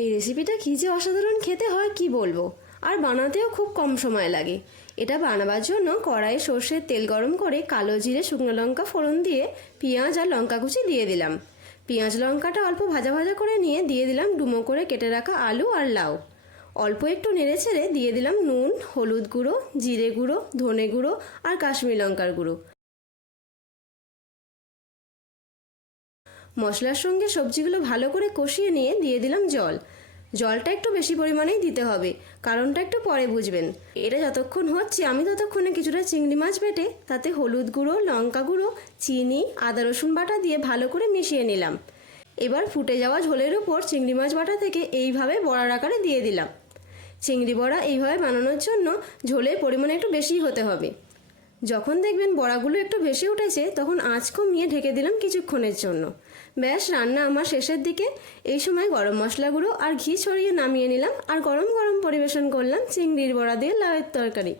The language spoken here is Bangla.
এই রেসিপিটা কী যে অসাধারণ খেতে হয় কি বলবো, আর বানাতেও খুব কম সময় লাগে। এটা বানাবার জন্য কড়াইয়ে সর্ষের তেল গরম করে কালো জিরে, শুকনো লঙ্কা ফোড়ন দিয়ে পেঁয়াজ আর লঙ্কা কুচি দিয়ে দিলাম। পেঁয়াজ লঙ্কাটা অল্প ভাজা ভাজা করে নিয়ে দিয়ে দিলাম ডুমো করে কেটে রাখা আলু আর লাউ। অল্প একটু নেড়ে ছেড়ে দিয়ে দিলাম নুন, হলুদ গুঁড়ো, জিরে গুঁড়ো, ধনে গুঁড়ো আর কাশ্মীরি লঙ্কার গুঁড়ো। মশলার সঙ্গে সবজিগুলো ভালো করে কষিয়ে নিয়ে দিয়ে দিলাম জল। জলটা একটু বেশি পরিমাণেই দিতে হবে, কারণটা একটু পরে বুঝবেন। এটা যতক্ষণ হচ্ছে আমি ততক্ষণে কিছুটা চিংড়ি মাছ বেটে তাতে হলুদ গুঁড়ো, লঙ্কা গুঁড়ো, চিনি, আদা রসুন বাটা দিয়ে ভালো করে মিশিয়ে নিলাম। এবার ফুটে যাওয়া ঝোলের উপর চিংড়ি মাছ বাটা থেকে এইভাবে বড়ার আকারে দিয়ে দিলাম। চিংড়ি বড়া এইভাবে বানানোর জন্য ঝোলের পরিমাণ একটু বেশি হতে হবে। যখন দেখবেন বড়াগুলো একটু বেশি উঠেছে তখন আঁচ কমিয়ে ঢেকে দিলাম কিছুক্ষণের জন্য। ব্যাস, রান্না আমার শেষের দিকে। এই সময় গরম মশলা গুঁড়ো আর ঘি ছড়িয়ে নামিয়ে নিলাম আর গরম গরম পরিবেশন করলাম চিংড়ির বড়া দিয়ে লাউয়ের তরকারি।